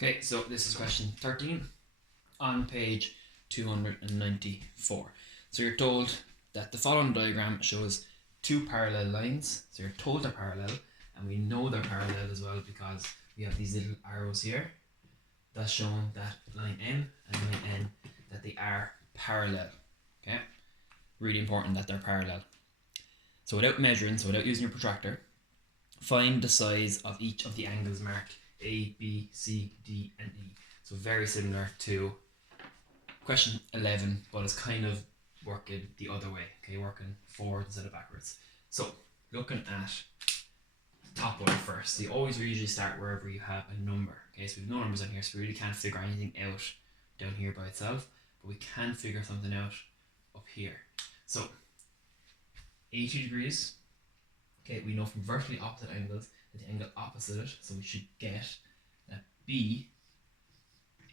Okay, so this is question 13 on page 294. So you're told that the following diagram shows two parallel lines. So you're told they're parallel, and we know they're parallel as well because we have these little arrows here that's showing that line M and line N, that they are parallel. Okay, really important that they're parallel. So without measuring, so without using your protractor, find the size of each of the angles marked A, B, C, D, and E. So very similar to question 11, but it's kind of working the other way. Okay, working forward instead of backwards. So looking at the top one first, you always usually start wherever you have a number. Okay, so we have no numbers on here, so we really can't figure anything out down here by itself, but we can figure something out up here. So 80 degrees. Okay, we know from vertically opposite angles that the angle opposite it, so we should get that B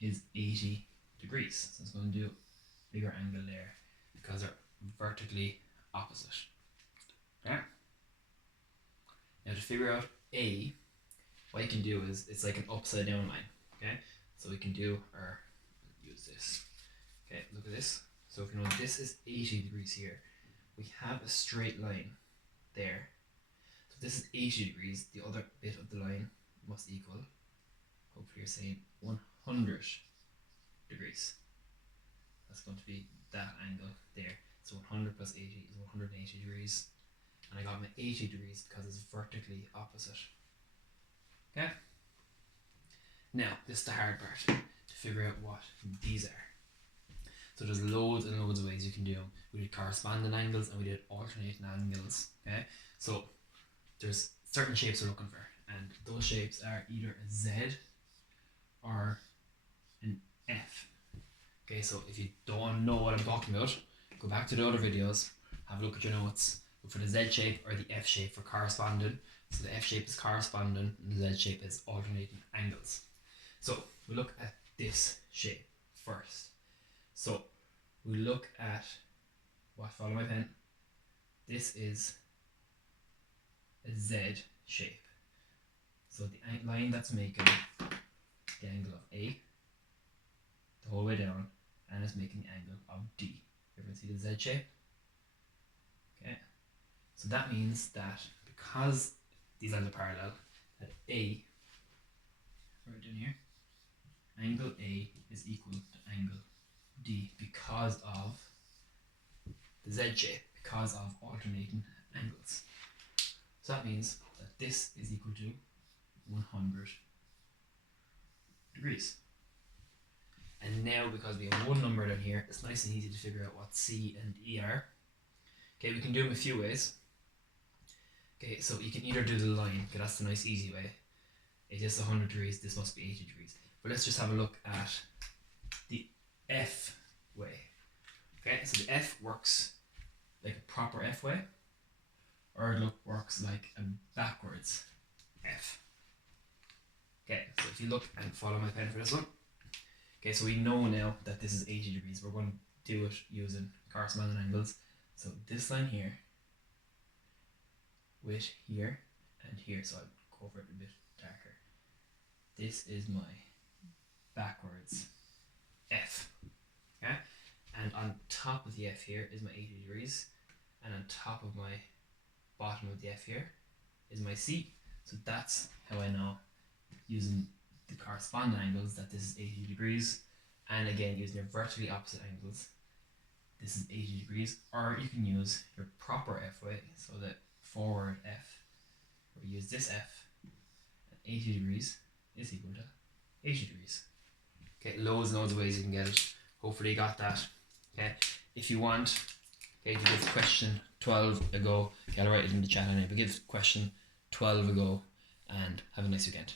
is 80 degrees. So it's going to do a bigger angle there because they're vertically opposite. Okay. Now to figure out A, what you can do is it's like an upside down line. Okay, so we can do our use this. Okay, look at this. So if you know this is 80 degrees here, we have a straight line there. So this is 80 degrees, the other bit of the line must equal, hopefully you're saying 100 degrees. That's going to be that angle there. So 100 plus 80 is 180 degrees. And I got my 80 degrees because it's vertically opposite. Okay? Now, this is the hard part, to figure out what these are. So there's loads and loads of ways you can do them. We did corresponding angles and we did alternating angles. Okay? So there's certain shapes we're looking for, and those shapes are either a Z or an F. Okay, so if you don't know what I'm talking about, go back to the other videos, have a look at your notes, look for the Z shape or the F shape for corresponding. So the F shape is corresponding and the Z shape is alternating angles. So we look at this shape first. So we look at what, follow my pen, this is a Z shape. So the line that's making the angle of A the whole way down, and it's making the angle of D. Everyone see the Z shape? Okay. So that means that because these lines are parallel, that A, right down here, angle A is equal to angle D because of the Z shape, because of alternating angles. So that means that this is equal to 100 degrees. And now, because we have one number down here, it's nice and easy to figure out what C and E are. Okay, we can do them a few ways. Okay, so you can either do the line, okay, that's the nice easy way. It is 100 degrees, this must be 80 degrees. But let's just have a look at the F way. Okay, so the F works like a proper F way, or it works like a backwards F. Okay, so if you look and follow my pen for this one. Okay, so we know now that this is 80 degrees. We're going to do it using corresponding angles. So this line here, with here, and here. So I'll go over it a bit darker. This is my backwards F. Okay? And on top of the F here is my 80 degrees. And on top of my bottom of the F here is my C. So that's how I know, using the corresponding angles, that this is 80 degrees. And again, using your vertically opposite angles, this is 80 degrees. Or you can use your proper F way, so that forward F, where you use this F, and 80 degrees is equal to 80 degrees. Okay, loads and loads of ways you can get it. Hopefully you got that. Okay, if you want, okay, to give question 12 a go, okay, I'll write it in the chat anyway, but give question 12 a go and have a nice weekend.